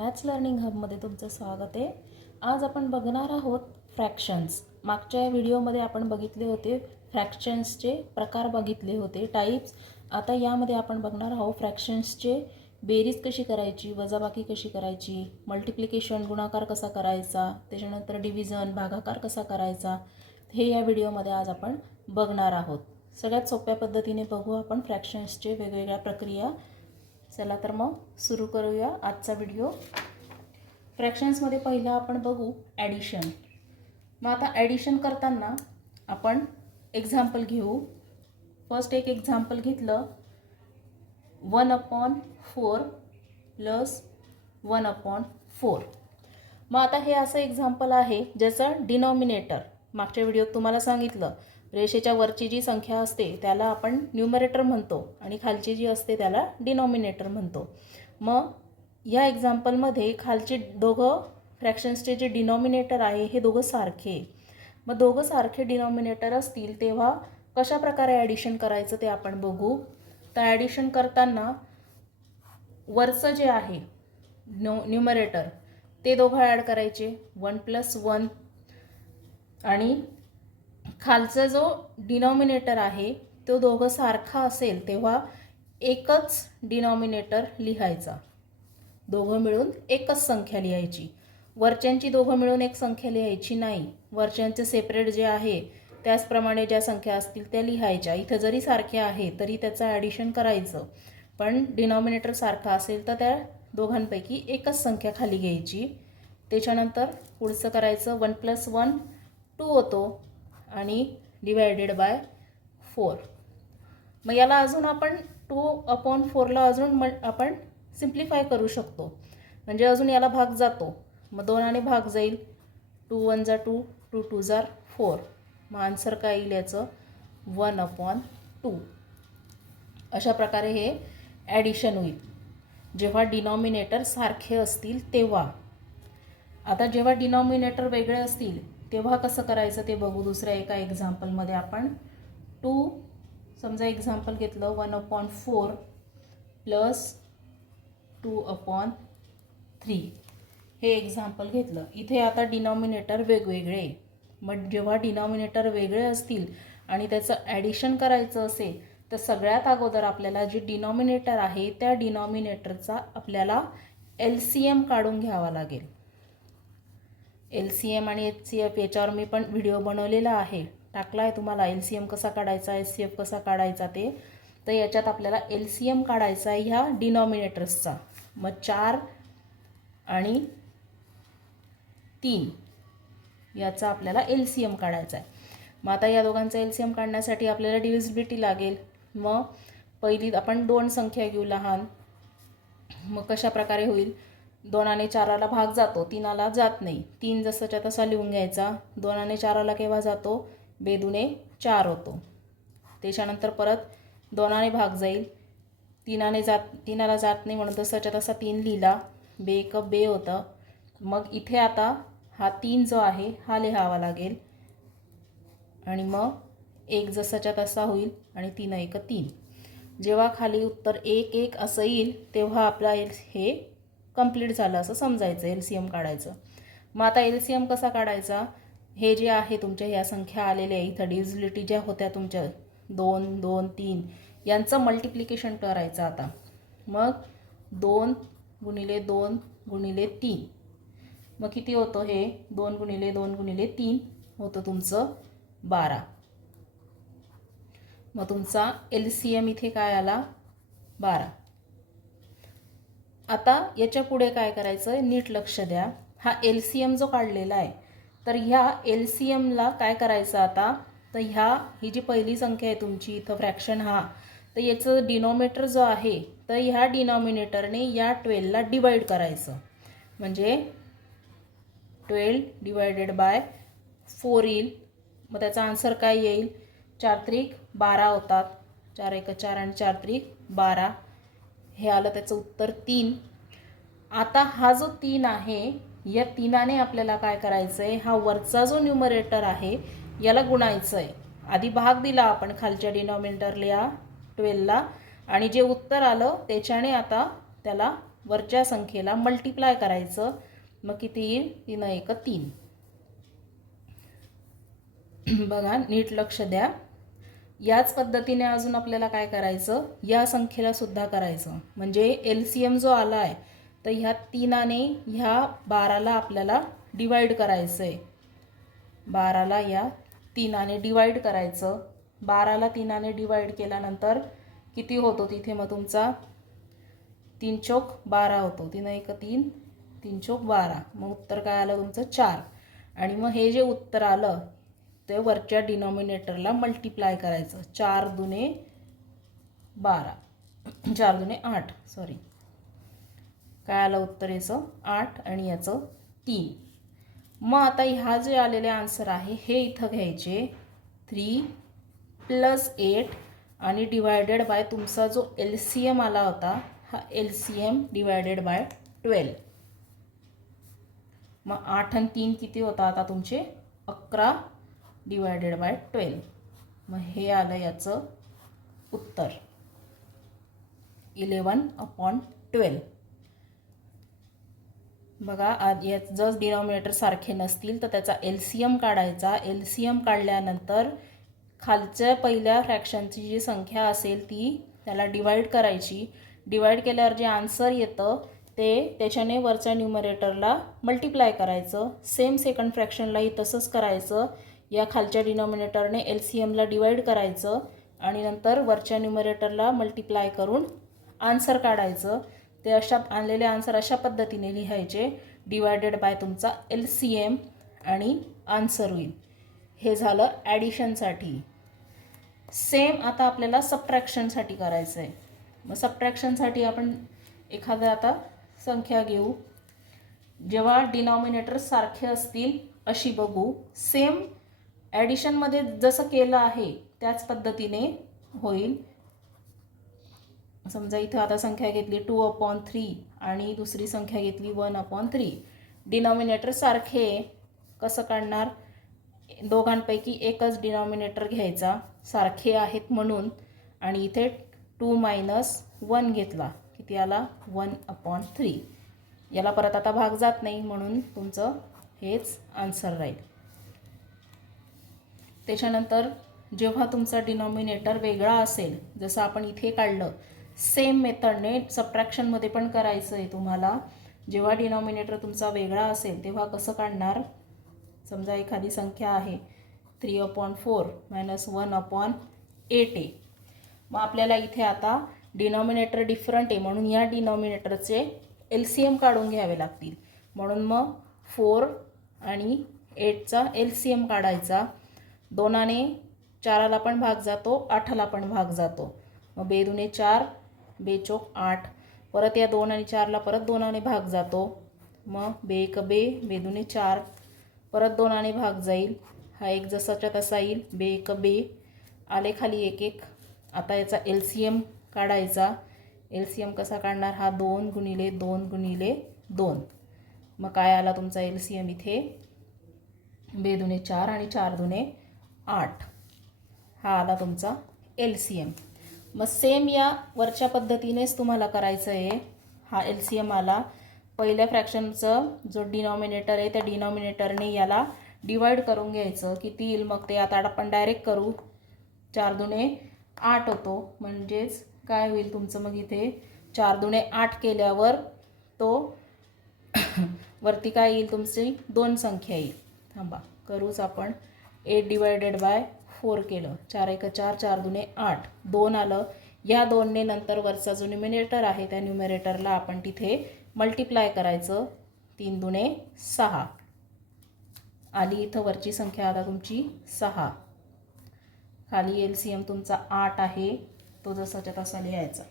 Maths learning हबमध्ये तुमचं स्वागत आहे। आज आपण बघणार आहोत फ्रॅक्शन्स। मागच्या व्हिडिओमध्ये आपण बघितले होते फ्रॅक्शन्सचे प्रकार बघितले होते, टाइप्स। आता यामध्ये आपण बघणार आहोत फ्रॅक्शन्सचे बेरीज कशी करायची, वजाबाकी कशी करायची, मल्टिप्लिकेशन गुणाकार कसा करायचा, त्याच्यानंतर डिव्हिजन भागाकार कसा करायचा, हे या व्हिडिओमध्ये आज आपण बघणार आहोत। सगळ्यात सोप्या पद्धतीने बघू आपण फ्रॅक्शन्सचे वेगवेगळ्या प्रक्रिया। चला तर मग सुरू करूया आजचा व्हिडिओ। फ्रॅक्शन्समध्ये पहिला आपण बघू ॲडिशन। मग आता ॲडिशन करताना आपण एक्झाम्पल घेऊ। फर्स्ट एक एक्झाम्पल घेतलं 1/4 प्लस 1/4। मग आता हे असं एक्झाम्पल आहे ज्याचं डिनॉमिनेटर मागच्या व्हिडिओत तुम्हाला सांगितलं, रेषेच्या वरची जी संख्या असते त्याला आपण न्यूमरेटर म्हणतो आणि खालची जी असते त्याला डिनॉमिनेटर म्हणतो। मग या एक्झाम्पलमध्ये खालचे दोघं फ्रॅक्शन्सचे जे डिनॉमिनेटर आहे हे दोघं सारखे। मग दोघं सारखे डिनॉमिनेटर असतील तेव्हा कशा प्रकारे ॲडिशन करायचं ते आपण बघू। तर ॲडिशन करताना वरचं जे आहे न्यूमरेटर ते दोघं ॲड करायचे 1 + 1 आणि खालचा जो डिनॉमिनेटर आहे तो दोघं सारखा असेल तेव्हा एकच डिनॉमिनेटर लिहायचा, दोघं मिळून एकच संख्या लिहायची। वरच्यांची दोघं मिळून एक संख्या लिहायची नाही, वरच्यांचे सेपरेट जे आहे त्याचप्रमाणे ज्या संख्या असतील त्या लिहायच्या। इथं जरी सारख्या आहे तरी त्याचं ॲडिशन करायचं, पण डिनॉमिनेटर सारखा असेल तर त्या दोघांपैकी एकच संख्या खाली घ्यायची। त्याच्यानंतर पुढचं करायचं 1 + 1 2 होतो आणि डिवायडेड बाय 4। मग याला अजून आपण 2/4ला अजून आपण सिम्प्लिफाय करू शकतो, म्हणजे अजून याला भाग जातो। मग 2 भाग जाईल, 2 × 1 = 2, 2 × 2 = 4। मग आन्सर काय येईल याचं 1/2। अशा प्रकारे हे ॲडिशन होईल जेव्हा डिनॉमिनेटर सारखे असतील तेव्हा। आता जेव्हा डिनॉमिनेटर वेगळे असतील तेव्हा कसं करायचं ते बघू। दुसऱ्या एका एक्झाम्पलमध्ये आपण 2 समजा एक्झाम्पल घेतलं 1/4 प्लस 2/3 हे एक्झाम्पल घेतलं। इथे आता डिनॉमिनेटर वेगवेगळे, मग जेव्हा डिनॉमिनेटर वेगळे असतील आणि त्याचं ॲडिशन करायचं असेल तर सगळ्यात अगोदर आपल्याला जे डिनॉमिनेटर आहे त्या डिनॉमिनेटरचा आपल्याला LCM काढून घ्यावा लागेल। LCM आणि HCF याच्यावर मी पण व्हिडिओ बनवलेला आहे, टाकला आहे तुम्हाला, LCM कसा काढायचा HCF कसा काढायचा ते। तर याच्यात आपल्याला LCM काढायचा आहे ह्या डिनॉमिनेटर्सचा। मग 4 आणि 3 याचा आपल्याला LCM काढायचा आहे। मग आता या दोघांचा LCM काढण्यासाठी आपल्याला डिव्हिजिबिलिटी लागेल। मग पहिली आपण 2 संख्या घेऊ लहान। मग कशा प्रकारे होईल, 2 आणि 4ला भाग जातो, 3ला जात नाही। 3 जसाच्या तसा लिहून घ्यायचा, 2 आणि 4ला केव्हा जातो, 2 × 2 = 4 होतो। त्याच्यानंतर परत 2 आणि भाग जाईल, 3ला जात नाही म्हणून तसाच्या तसा 3 लिहिला, 2 × 1 = 2 होतं। मग इथे आता हा 3 जो आहे हा लिहावा लागेल आणि मग 1 जसाच्या तसा होईल आणि 3 × 1 = 3। जेव्हा खाली उत्तर 1 1 असं येईल तेव्हा आपला हे कंप्लीट झालं असं समजायचं, LCM काढायचं। मग आता LCM कसा काढायचा, हे जे आहे तुमच्या ह्या संख्या आलेल्या आहे इथं डिव्हिजिबिलिटी ज्या होत्या तुमच्या 2 2 3 यांचं मल्टिप्लिकेशन करायचं आता। मग 2 × 2 × 3 मग किती होतं, हे 2 × 2 × 3 होतं तुमचं 12। मग तुमचा LCM इथे काय आला 12। आता याच्या पुढे काय करायचं नीट लक्ष द्या। हा LCM जो काढलेला आहे तर ह्या LCMला काय करायचं आता, तर ही जी पहिली संख्या आहे तुमची इथं फ्रॅक्शन हा, तर याचं डिनॉमिनेटर जो आहे तर ह्या डिनॉमिनेटरने या 12ला डिवाइड करायचं, म्हणजे 12 डिवायडेड बाय 4 येईल। मग त्याचा आन्सर काय येईल, 4 × 3 = 12 होतात, 4 × 1 = 4 आणि 4 × 3 = 12 हे आलं त्याचं उत्तर 3। आता हा जो 3 आहे या 3ने आपल्याला काय करायचं आहे, हा वरचा जो न्यूमरेटर आहे याला गुणायचं आहे। आधी भाग दिला आपण खालच्या डिनॉमिनेटरला 12ला आणि जे उत्तर आलं त्याच्याने आता त्याला वरच्या संख्येला मल्टिप्लाय करायचं. मग किती येईल? 3 1 3. बघा नीट लक्ष द्या. याच पद्धतीने अजून आपल्याला काय करायचं, या संख्येला सुद्धा करायचं. म्हणजे LCM जो आला आहे तर ह्या 3ने ह्या 12ला आपल्याला डिवाइड करायचं आहे. 12ला या 3ने डिवाइड करायचं. 12ला 3ने डिवाइड केल्यानंतर किती होतो तिथे मग तुमचा? 3 चौक 12 होतो. 3 1 3, 3 चौक 12. मग उत्तर काय आलं तुमचं? 4. आणि मग हे जे उत्तर आलं ते वरच्या डिनॉमिनेटरला मल्टिप्लाय करायचं. 4 दुने 12, 4 दुने 8, सॉरी. काय आलं उत्तर याचं? 8 आणि याचं 3. मग आता ह्या जे आलेले आन्सर आहे हे इथं घ्यायचे. 3 + 8 आणि डिवायडेड बाय तुमचा जो LCM आला होता हा LCM डिवायडेड बाय 12. मग 8 आणि 3 किती होता आता तुमचे? 11 डिवायडेड बाय 12. मग हे आलं याचं उत्तर 11/12. बघा यात जर डिनॉमिनेटर सारखे नसतील तर त्याचा LCM काढायचा. LCM काढल्यानंतर खालच्या पहिल्या फ्रॅक्शनची जी संख्या असेल ती त्याला डिवाइड करायची. डिवाइड केल्यावर जे आन्सर येतं ते त्याच्याने वरच्या न्यूमरेटरला मल्टिप्लाय करायचं. सेम सेकंड फ्रॅक्शनलाही तसंच करायचं. या खालच्या डिनॉमिनेटरने LCMला डिवाइड करायचं आणि नंतर वरच्या न्यूमरेटरला मल्टिप्लाय करून आन्सर काढायचं. ते अशा आणलेले आन्सर अशा पद्धतीने लिहायचे. डिवायडेड बाय तुमचा LCM आणि आन्सर होईल. हे झालं ॲडिशनसाठी. सेम आता आपल्याला सबट्रॅक्शनसाठी करायचं आहे. मग सबट्रॅक्शनसाठी आपण एखाद्या आता संख्या घेऊ. जेव्हा डिनॉमिनेटर सारखे असतील अशी बघू. सेम ॲडिशनमध्ये जसं केलं आहे त्याच पद्धतीने होईल. समजा इथं आता संख्या घेतली 2/3 आणि दुसरी संख्या घेतली 1/3. डिनॉमिनेटर सारखे कसं काढणार? दोघांपैकी एकच डिनॉमिनेटर घ्यायचा सारखे आहेत म्हणून आणि इथे 2 - 1 घेतला. किती आला? 1/3. याला परत आता भाग जात नाही म्हणून तुमचं हेच आन्सर राहील. त्याच्यानंतर जेव्हा तुमचा डिनॉमिनेटर वेगळा असेल जसं आपण इथे काढलं सेम मेथडने सबट्रॅक्शनमध्ये पण करायचं आहे तुम्हाला. जेव्हा डिनॉमिनेटर तुमचा वेगळा असेल तेव्हा कसं काढणार? समजा एखादी संख्या आहे 3/4 - 1/8 आहे. मग आपल्याला इथे आता डिनॉमिनेटर डिफरंट आहे म्हणून या डिनॉमिनेटरचे LCM काढून घ्यावे लागतील. म्हणून मग 4 आणि 8चा LCM काढायचा. 2ने 4ला पण भाग जातो, 8ला पण भाग जातो. मग 2 दुने 4, 2 चौक 8. परत या 2 आणि 4ला परत 2ने भाग जातो. मग 2 1 2, 2 दुने 4. परत 2ने भाग जाईल. हा एक जसाच्या तसा येईल. 2 1 2. आले खाली 1 1. आता याचा LCM काढायचा. LCM कसा काढणार? हा 2 × 2 × 2. मग काय आला तुमचा LCM इथे? 2 दुने 4 आणि 4 दुने 8. हा आला तुमचा LCM. मग सेम या वरच्या पद्धतीनेच तुम्हाला करायचं आहे. हा LCM आला. पहिल्या फ्रॅक्शनचं जो डिनॉमिनेटर आहे त्या डिनॉमिनेटरने याला डिवाइड करून घ्यायचं. किती येईल मग ते आता आपण डायरेक्ट करू. 4 दुने 8 होतो. म्हणजेच काय होईल तुमचं मग इथे 4 दुने 8 केल्यावर तो वरती काय येईल तुमची? 2 संख्या येईल. थांबा करूच आपण. 8 डिवायडेड बाय 4 केलं. 4 1 4, 4 दुने 8. 2 आलं. या 2ने नंतर वरचा जो न्यूमरेटर आहे त्या न्यूमरेटरला आपण तिथे मल्टिप्लाय करायचं. 3 दुने 6 आली. इथं वरची संख्या आता तुमची 6. खाली LCM तुमचा 8 आहे. तो जसाच्या तसा लिहायचा.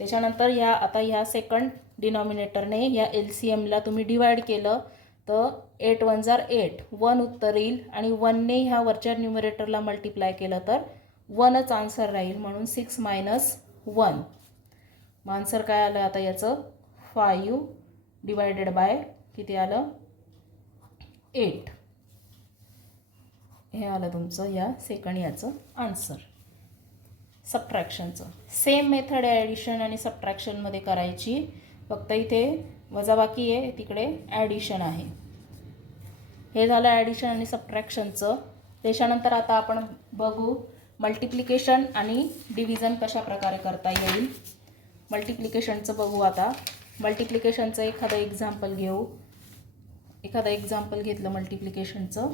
त्याच्यानंतर आता ह्या सेकंड डिनॉमिनेटरने या LCMला तुम्ही डिवाइड केलं तर 8 1 8. 1 उत्तर येईल आणि 1ने ह्या वरच्या न्यूमरेटरला मल्टिप्लाय केलं तर 1च आन्सर राहील. म्हणून 6 - 1. मग आन्सर काय आलं आता याचं? 5 डिवायडेड बाय किती आलं? 8. हे आलं तुमचं या सेकंड याचं आन्सर सबट्रॅक्शनचं. सेम मेथड ॲडिशन आणि सबट्रॅक्शनमध्ये करायची. फक्त इथे वजाबाकी आहे, तिकडे ॲडिशन आहे. हे झालं ॲडिशन आणि सबट्रॅक्शनचं. त्याच्यानंतर आता आपण बघू मल्टिप्लिकेशन आणि डिव्हिजन कशा प्रकारे करता येईल. मल्टिप्लिकेशनचं बघू आता. मल्टिप्लिकेशनचं एखादं एक्झाम्पल घेऊ. एखादं एक्झाम्पल घेतलं मल्टिप्लिकेशनचं.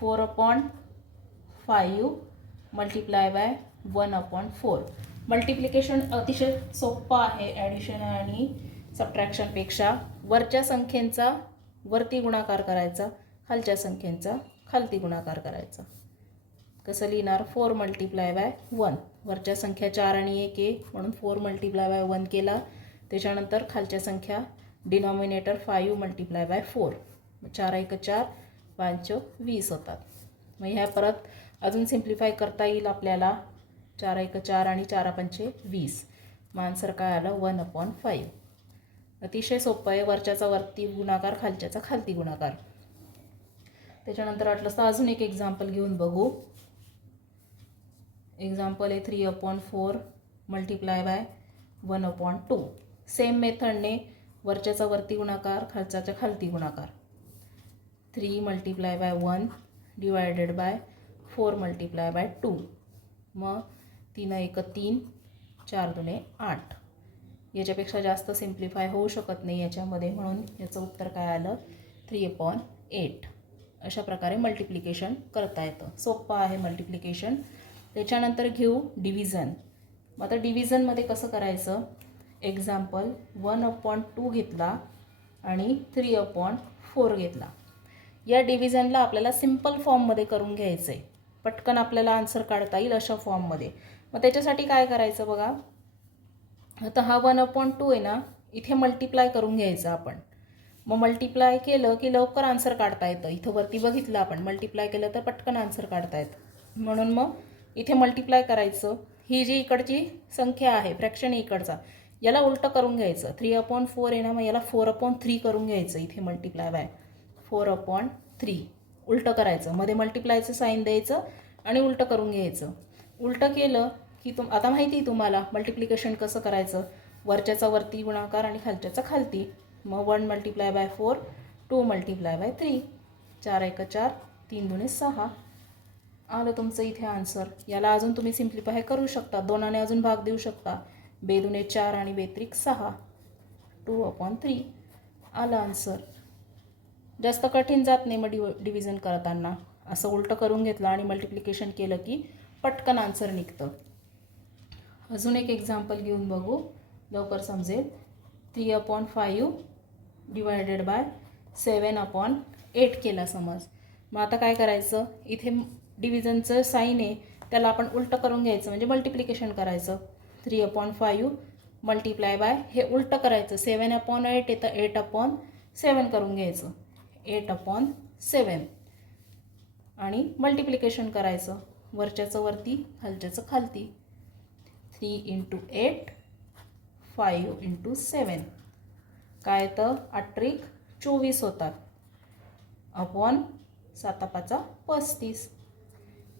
4/5 मल्टिप्लाय बाय 1/4. मल्टिप्लिकेशन अतिशय सोपं आहे ॲडिशन आणि सबट्रॅक्शनपेक्षा. वरच्या संख्येचा वरती गुणाकार करायचा, खालच्या संख्येचा खालती गुणाकार करायचा. कसं लिहिणार? 4 मल्टिप्लाय बाय 1. वरच्या संख्या 4 आणि 1 आहे म्हणून 4 मल्टिप्लाय बाय 1 केला. त्याच्यानंतर खालच्या संख्या डिनॉमिनेटर 5 मल्टिप्लाय बाय 4. 4 1 4, 5 20 होतात. मग ह्या परत अजून सिम्प्लिफाय करता येईल आपल्याला. 4 1 4 आणि 4 5 20. मग आन्सर काय आलं? 1/5. अतिशय सोपं आहे. वरच्याचा वरती गुणाकार, खालच्याचा खालती गुणाकार. त्याच्यानंतर वाटलं तर अजून एक एक्झाम्पल घेऊन बघू. एक्झाम्पल आहे 3/4 मल्टिप्लाय बाय 1/2. सेम मेथडने वरच्याचा वरती गुणाकार, खालच्याचा खालती गुणाकार. 3 multiply by 1 divided by 4 multiply by 2. मग 3 1 3, 4 2 8. याच्यापेक्षा जास्त सिम्प्लिफाय होऊ शकत नाही याच्यामध्ये, म्हणून याचं उत्तर काय आलं? 3/8. अशा प्रकारे मल्टिप्लिकेशन करता येतं. सोपं आहे मल्टिप्लिकेशन. त्याच्यानंतर घेऊ डिव्हिजन. मग आता डिव्हिजनमध्ये कसं करायचं? एक्झाम्पल 1/2 घेतला आणि 3/4 घेतला. या डिव्हिजनला आपल्याला सिम्पल फॉर्ममध्ये करून घ्यायचं आहे. पटकन आपल्याला आन्सर काढता येईल अशा फॉर्ममध्ये. मग त्याच्यासाठी काय करायचं बघा. आता हा 1/2 आहे ना, इथे मल्टिप्लाय करून घ्यायचं आपण. मग मल्टिप्लाय केलं की लवकर आन्सर काढता येतं. इथं वरती बघितलं आपण, मल्टिप्लाय केलं तर पटकन आन्सर काढता येतं. म्हणून मग इथे मल्टिप्लाय करायचं. ही जी इकडची संख्या आहे, फ्रॅक्शन आहे इकडचा, याला उलटं करून घ्यायचं. 3/4 आहे ना, मग याला 4/3 करून घ्यायचं. इथे मल्टिप्लाय बाय 4/3 उलटं करायचं. मध्ये मल्टिप्लायचं साईन द्यायचं आणि उलटं करून घ्यायचं. उलटं केलं की आता माहिती आहे तुम्हाला मल्टिप्लिकेशन कसं करायचं. वरच्याचा वरती गुणाकार आणि खालच्याचा खालती. मग 1 मल्टिप्लाय बाय 4, 2 मल्टिप्लाय बाय 3. 4 1 4, 3 2 6. आलं तुमचं इथे आन्सर. याला अजून तुम्ही सिम्प्लिफाय करू शकता. 2ने अजून भाग देऊ शकता. 2 2 4 आणि 2 3 6. 2/3 आलं आन्सर. जास्त कठीण जात नाही मग डिव्हिजन करताना. असं उलटं करून घेतलं आणि मल्टिप्लिकेशन केलं की पटकन आन्सर निघतं. अजून एक एक्झाम्पल घेऊन बघू, लवकर समजेल. 3/5 डिवायडेड बाय 7/8 केला समज. मग आता काय करायचं? इथे डिव्हिजनचं साईन आहे, त्याला आपण उलटं करून घ्यायचं, म्हणजे मल्टिप्लिकेशन करायचं. 3/5 मल्टिप्लाय बाय, हे उलटं करायचं. 7/8 येतं 8/7 करून घ्यायचं. 8/7 आणि मल्टिप्लिकेशन करायचं. वरच्याचं वरती, खालच्याचं खालती. 3 × 8, 5 × 7. काय तर 8 24 होतात. अपॉन 7 5 35.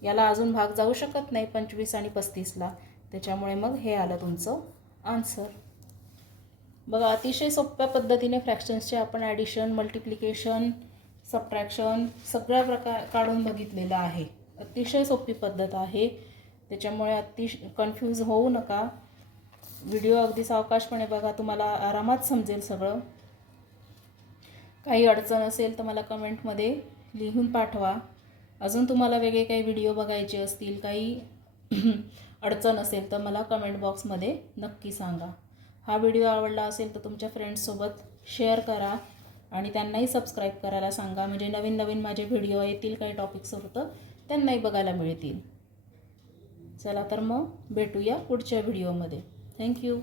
याला अजून भाग जाऊ शकत नाही 25 आणि 35ला. त्याच्यामुळे मग हे आलं तुमचं आन्सर. बघा, अतिशय सोप्या पद्धतीने फ्रॅक्शन्सचे आपण ॲडिशन, मल्टिप्लिकेशन, सबट्रॅक्शन सगळ्या प्रकार काढून बघितलेलं आहे. अतिशय सोपी पद्धत आहे. त्याच्यामुळे कन्फ्यूज होऊ नका. व्हिडिओ अगदी सावकाशपणे बघा, तुम्हाला आरामात समजेल सगळं. काही अडचण असेल तर मला कमेंटमध्ये लिहून पाठवा. अजून तुम्हाला वेगळे काही व्हिडिओ बघायचे असतील, काही अडचण असेल तर मला कमेंट बॉक्समध्ये नक्की सांगा. हा व्हिडिओ आवडला असेल तर तुमच्या फ्रेंड्ससोबत शेअर करा आणि त्यांनाही सबस्क्राईब करायला सांगा, म्हणजे नवीन नवीन माझे व्हिडिओ येतील, काही टॉपिक्सवर तर त्यांनाही बघायला मिळतील. चला तर मग भेटूया पुढच्या व्हिडिओमध्ये. थँक्यू.